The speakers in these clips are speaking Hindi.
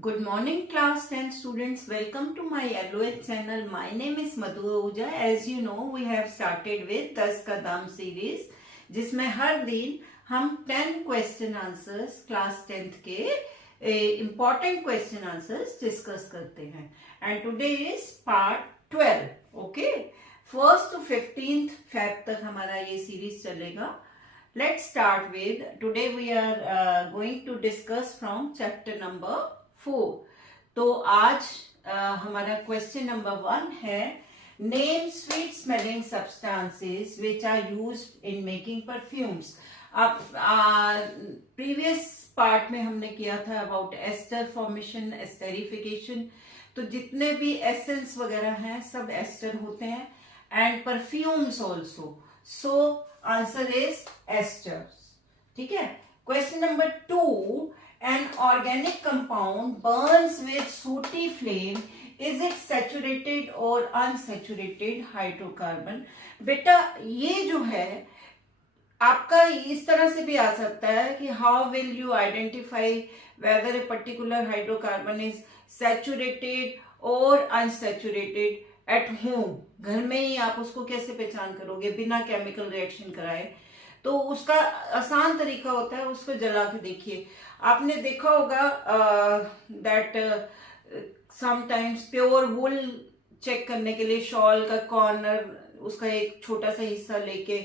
Good morning, class 10 students. Welcome to my LOH channel. My name is Madhu Ahuja. As you know, we have started with 10 Kadam series, जिसमें हर दिन हम 10 question answers class 10th के important question answers discuss करते हैं. And today is part 12. Okay, 1st to 15th Feb तक हमारा ये series चलेगा. Let's start with, today we are going to discuss from chapter number 4. तो आज हमारा क्वेश्चन नंबर 1 है, name sweet smelling substances which are used in making perfumes. अब प्रीवियस पार्ट में हमने किया था अबाउट एस्टर फॉर्मेशन, एस्टेरिफिकेशन. तो जितने भी एसेंस वगैरह हैं सब एस्टर होते हैं and perfumes also. So answer is asters. ठीक है. Question number 2, an organic compound burns with sooty flame. Is it saturated or unsaturated hydrocarbon? बेटा ये जो है आपका इस तरह से भी आ सकता है कि how will you identify whether a particular hydrocarbon is saturated or unsaturated at home. घर में ही आप उसको कैसे पहचान करोगे बिना केमिकल रिएक्शन कराए? तो उसका आसान तरीका होता है, उसको जला के देखिए. आपने देखा होगा that sometimes pure wool check करने के लिए शॉल का कॉर्नर, उसका एक छोटा सा हिस्सा लेके,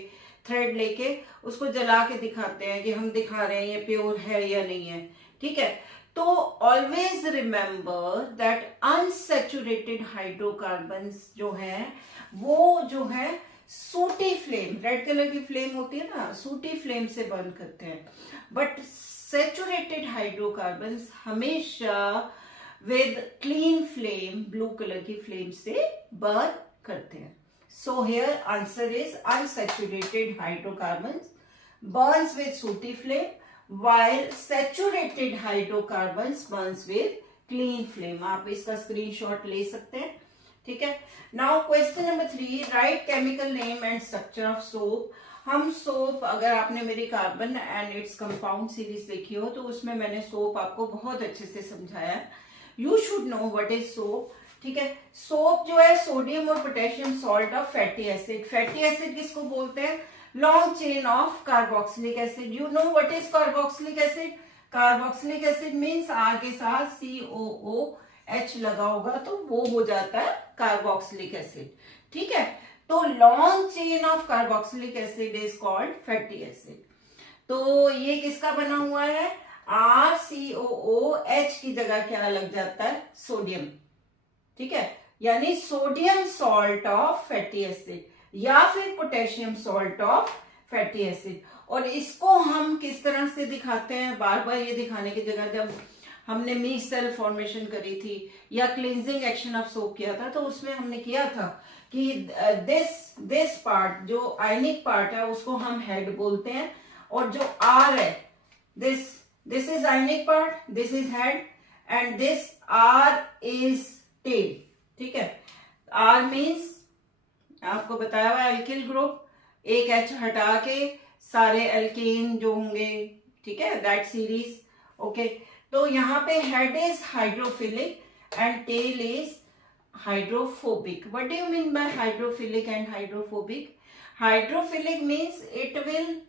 थ्रेड लेके उसको जला के दिखाते हैं कि हम दिखा रहे हैं ये प्योर है या नहीं है. ठीक है. तो always remember that unsaturated hydrocarbons जो हैं वो जो है सूटी फ्लेम, रेड कलर की फ्लेम होती है ना, सूटी फ्लेम से बर्न करते हैं. बट सैचुरेटेड हाइड्रोकार्बन्स हमेशा with clean flame, blue colour की फ्लेम से बर्न करते हैं. So here answer is unsaturated hydrocarbons Burns with सूटी flame while saturated hydrocarbons burns with clean flame. आप इसका स्क्रीनशॉट ले सकते हैं. ठीक है. Now question number 3, right chemical name and structure of soap. हम सोप, अगर आपने मेरी carbon and its compound series देखी हो तो उसमें मैंने सोप आपको बहुत अच्छे से समझाया. You should know what is soap. ठीक है. सोप जो है सोडियम और potassium salt of fatty acid. Fatty acid किसको बोलते हैं? Long chain of carboxylic acid. You know what is carboxylic acid? Carboxylic acid means R के साथ COOH लगा होगा तो वो हो जाता है कार्बोक्सिलिक एसिड. ठीक है. तो long chain of carboxylic acid is called fatty acid. तो ये किसका बना हुआ है? RCOOH की जगह क्या लग जाता है? सोडियम. ठीक है. यानी sodium salt of fatty acid या फिर potassium salt of fatty acid. और इसको हम किस तरह से दिखाते हैं? बार बार ये दिखाने की जगह जब हमने मिसेल फॉर्मेशन करी थी या क्लींजिंग एक्शन ऑफ सोप किया था तो उसमें हमने किया था कि दिस पार्ट जो आयनिक पार्ट है उसको हम हेड बोलते हैं और जो आर है this is ionic part, this is head and this R is tail. ठीक है. आर मीन्स आपको बताया हुआ एल्किल ग्रुप, एक H हटा के सारे एल्केन जो होंगे. ठीक है. That series. ओके. तो यहाँ पे head is hydrophilic and tail is hydrophobic. What do you mean by hydrophilic and hydrophobic? Hydrophilic means it will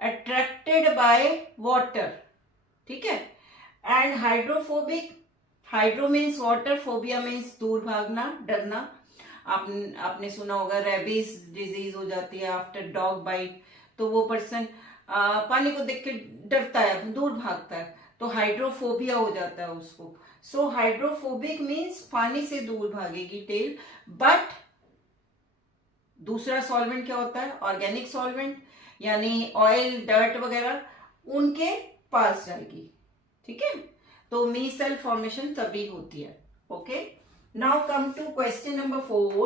attracted by water. ठीक है. And hydrophobic, hydro means water, phobia means दूर भागना, डरना. आपने सुना होगा रेबीज डिजीज हो जाती है आफ्टर डॉग बाइट, तो वो पर्सन पानी को देख के डरता है, दूर भागता है, तो हाइड्रोफोबिया हो जाता है उसको. सो हाइड्रोफोबिक मीन्स पानी से दूर भागेगी टेल. बट दूसरा सॉल्वेंट क्या होता है? ऑर्गेनिक सॉल्वेंट यानी ऑयल, डर्ट वगैरह उनके पास जाएगी. ठीक है. तो मीसेल फॉर्मेशन तभी होती है. Okay. Now come to question number 4.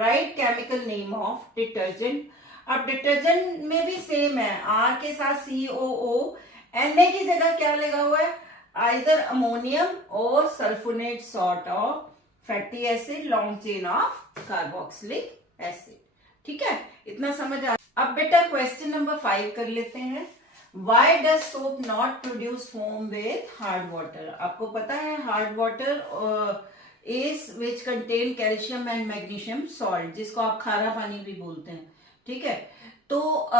Write chemical name of detergent. अब डिटर्जेंट में भी सेम है, R के साथ COO, Na की जगह क्या लगा हुआ है? Either अमोनियम और sulphonate salt of fatty acid, long chain of carboxylic acid. ठीक है. इतना समझ आ. अब बेटा क्वेश्चन नंबर 5 कर लेते हैं. Why does soap not produce foam with hard water? आपको पता है hard water is which contain calcium and magnesium salt, जिसको आप खारा पानी भी बोलते हैं, ठीक है। तो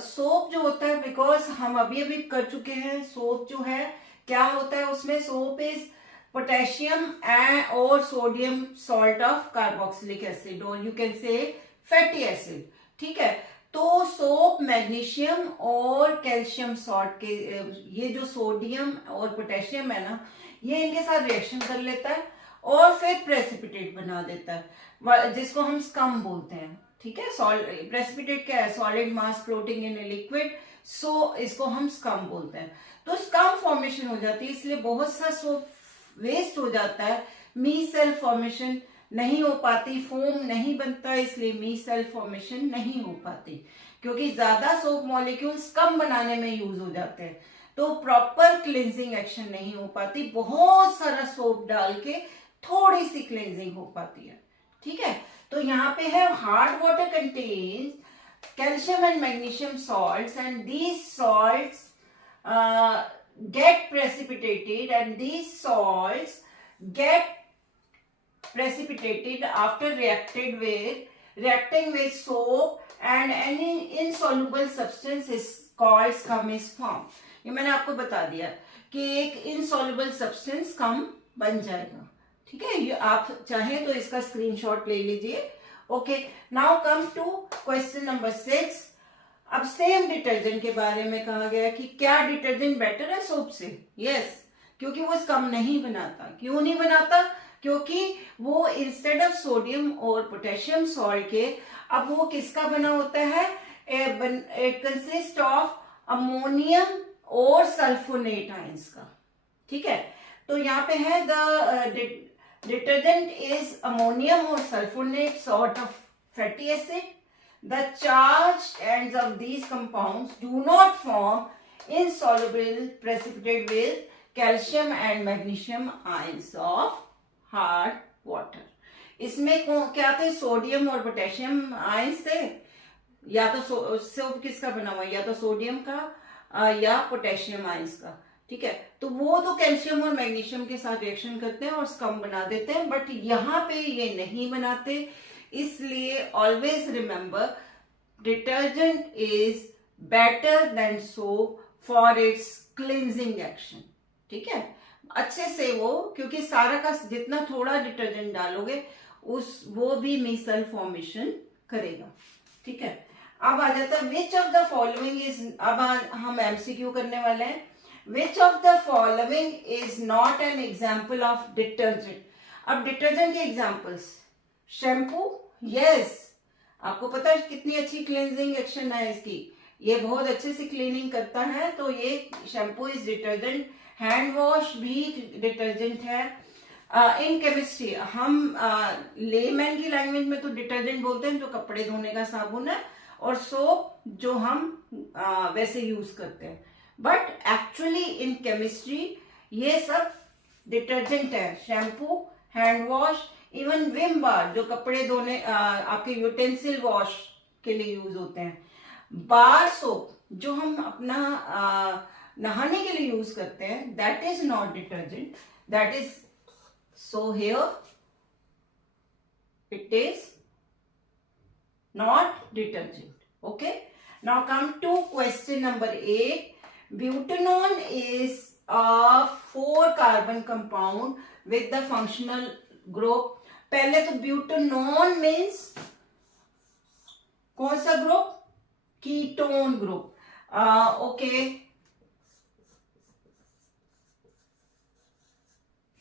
सोप जो होता है, बिकॉज हम अभी अभी कर चुके हैं, सोप जो है क्या होता है उसमें, सोप इज पोटेशियम एंड और sodium salt of carboxylic acid, और you can say fatty acid, ठीक है। तो सोप मैग्नीशियम और कैल्शियम सॉल्ट के, ये जो सोडियम और पोटेशियम है ना, ये इनके साथ रिएक्शन कर लेता है और फिर प्रेसिपिटेट बना देता है, जिसको हम स्कम बोलते हैं, ठीक है। प्रेसिपिटेट क्या है? Solid mass floating in a liquid, so इसको हम स्कम बोलते हैं। तो स्कम फॉर्मेशन हो जाती है, इसलिए बहुत सा सोप वेस्ट हो जाता है, मी सेल फॉर्मेशन नहीं हो पाती, फोम नहीं बनता, इसलिए मी सेल फॉर्मेशन नहीं हो पाती, क्योंकि ज्यादा सोप मॉलिक्यूल स्कम बनाने में यूज हो जाते हैं, तो प्रॉपर क्लींजिंग एक्शन नहीं हो पाती। बहुत सारा सोप डाल के थोड़ी सी क्लींजिंग हो पाती है, ठीक है। तो यहाँ पे है hard water contains calcium and magnesium salts, and these salts get precipitated, and these salts get precipitated after reacting with soap, and any insoluble substance is called scum is formed. ये मैंने आपको बता दिया कि एक insoluble substance scum बन जाएगा, ठीक है। ये आप चाहें तो इसका स्क्रीनशॉट ले लीजिए। Okay, now come to question number 6। अब सेम डिटर्जेंट के बारे में कहा गया कि क्या डिटर्जेंट बेटर है सोप से? यस, क्योंकि वो स्कम नहीं बनाता। क्यों नहीं बनाता? क्योंकि वो इंस्टेड ऑफ सोडियम और पोटेशियम सॉल्ट के, अब वो किसका बना होता है? इट कंसिस्ट ऑफ अमोनियम और सल्फोनेट आयंस का, ठीक है। तो यहाँ पे है द डिटर्जेंट इज अमोनियम और sulphonate sort of fatty acid. The charged ends of these compounds do not form insoluble precipitate with calcium and magnesium ions of hard water. इसमें क्या थे? सोडियम और पोटेशियम आयंस थे। या तो सोप किसका बना हुआ? या तो सोडियम का या पोटेशियम आयंस का, ठीक है। तो वो तो कैल्शियम और मैग्नीशियम के साथ रिएक्शन करते हैं और स्कम बना देते हैं, बट यहाँ पे ये नहीं बनाते। इसलिए always remember detergent is better than soap for its cleansing action, ठीक है। अच्छे से वो, क्योंकि सारा का जितना थोड़ा डिटर्जेंट डालोगे वो भी मिसल फॉर्मेशन करेगा, ठीक है। अब आ जाता है which of the following is, अब हम एमसीक्यू करने वाले हैं। Which of the following is not an example of detergent? अब डिटर्जेंट के एग्जाम्पल्स, शैम्पू, यस, आपको पता है कितनी अच्छी क्लींजिंग एक्शन है इसकी, ये बहुत अच्छे से क्लीनिंग करता है, तो ये shampoo is detergent. Hand wash भी डिटर्जेंट है। इन केमिस्ट्री हम लेमैन की लैंग्वेज में तो डिटर्जेंट बोलते हैं जो कपड़े धोने का साबुन है, और सोप जो हम वैसे यूज करते हैं, बट एक्चुअली इन केमिस्ट्री ये सब डिटर्जेंट है। Shampoo, hand wash, even Vim bar जो कपड़े धोने आपके यूटेंसिल वॉश के लिए यूज होते हैं। बार सोप जो हम अपना नहाने के लिए यूज करते हैं, that is not detergent, that is, so here it is not detergent. Okay, now come to question number 8. Butanone is a 4 carbon compound with the functional group. पहले तो butanone means कौन सा ग्रुप? Ketone group. ओके,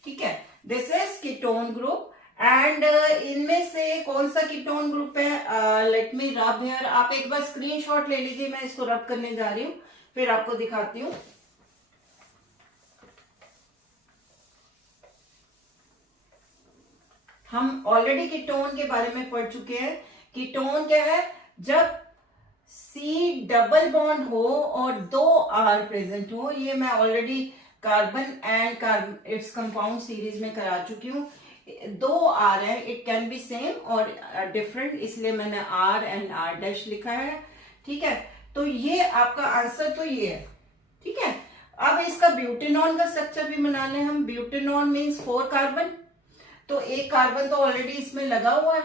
ठीक है, this is ketone group. And इनमें से कौन सा कीटोन ग्रुप है? लेट मी रब हियर। आप एक बार स्क्रीनशॉट ले लीजिए, मैं इसको रब करने जा रही हूं, फिर आपको दिखाती हूं। हम ऑलरेडी कीटोन के बारे में पढ़ चुके हैं। कीटोन क्या है? जब C डबल बॉन्ड हो और 2 R प्रेजेंट हो। ये मैं already carbon and its compound series में करा चुकी हूँ। 2 R है, इट कैन बी सेम और डिफरेंट, इसलिए मैंने R एंड R डैश लिखा है, ठीक है। तो ये आपका आंसर तो ये है, ठीक है। अब इसका ब्यूटेनॉन का स्ट्रक्चर भी बनाने हम। ब्यूटेनॉन मीन्स 4 कार्बन, तो एक कार्बन तो ऑलरेडी इसमें लगा हुआ है,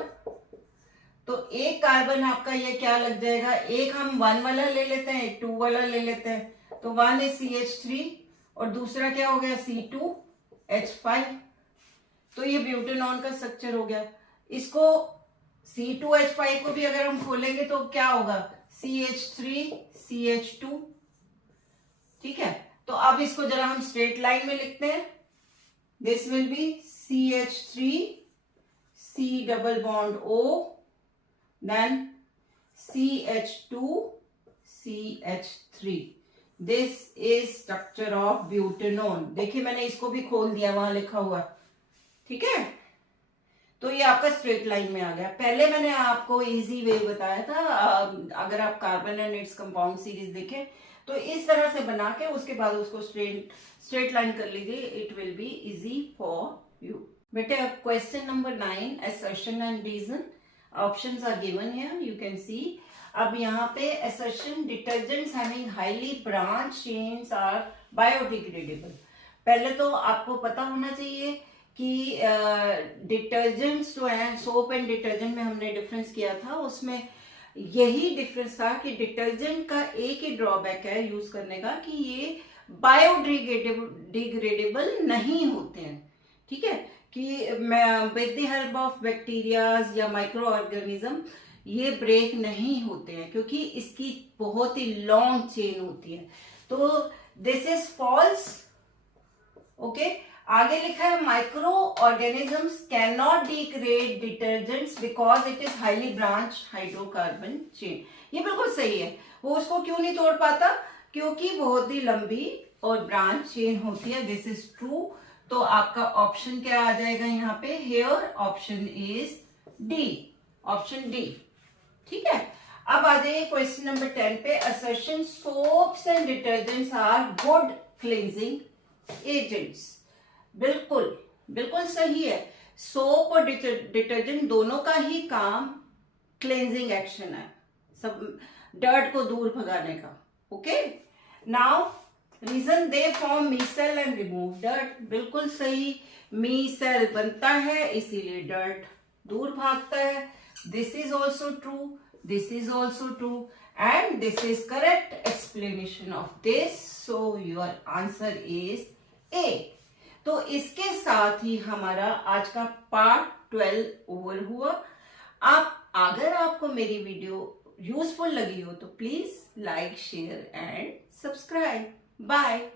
तो एक कार्बन आपका ये क्या लग जाएगा, एक हम 1 वाला ले लेते हैं, एक 2 वाला ले लेते हैं, तो 1 is CH3 और दूसरा क्या हो गया C2H5। तो ये ब्यूटेनॉन का स्ट्रक्चर हो गया। इसको C2H5 को भी अगर हम खोलेंगे तो क्या होगा, CH3CH2। ठीक है, तो अब इसको जरा हम स्ट्रेट लाइन में लिखते हैं। This will be CH3 C double bond O, then CH2 CH3। This is structure of butanone. देखिए मैंने इसको भी खोल दिया, वहां लिखा हुआ, ठीक है। तो ये आपका स्ट्रेट लाइन में आ गया। पहले मैंने आपको इजी वे बताया था, अगर आप carbon and its compound series देखें तो इस तरह से बना के उसके बाद उसको स्ट्रेट लाइन कर लीजिए, it will be easy for you. बेटे अब question number 9, assertion and reason, options are given here, you can see। अब यहाँ पे assertion, detergents having highly branched chains are biodegradable। पहले तो आपको पता होना चाहिए कि डिटर्जेंट्स जो है, सोप एंड डिटर्जेंट में हमने डिफरेंस किया था, उसमें यही डिफरेंस था कि डिटर्जेंट का एक ही ड्रॉबैक है यूज करने का कि ये बायोडिग्रेडेबल नहीं होते हैं। ठीक है, कि with the help of bacterias या माइक्रो ऑर्गेनिज्म ये ब्रेक नहीं होते हैं, क्योंकि इसकी बहुत ही लॉन्ग चेन होती है। तो दिस इज फॉल्स। ओके, आगे लिखा है micro organisms can not degrade detergents because it is highly branch hydrocarbon chain. ये बिल्कुल सही है। वो उसको क्यों नहीं तोड़ पाता, क्योंकि बहुत ही लंबी और ब्रांच चेन होती है। This is true. तो आपका ऑप्शन क्या आ जाएगा यहाँ पे, here option is D, option D. ठीक है, अब आ जाइए क्वेश्चन नंबर 10 पे। Assertion soaps and detergents are good cleansing agents. बिल्कुल बिल्कुल सही है। सोप और डिटर्जेंट दोनों का ही काम क्लेंजिंग एक्शन है, सब डर्ट को दूर भगाने का। Okay, now reason, they form micelle and remove dirt. बिल्कुल सही, मीसेल बनता है इसीलिए डर्ट दूर भागता है। This is also true, this is also true and this is correct explanation of this. So your answer is a. तो इसके साथ ही हमारा आज का पार्ट 12 ओवर हुआ। आप अगर आपको मेरी वीडियो यूजफुल लगी हो तो please like, share and subscribe. Bye.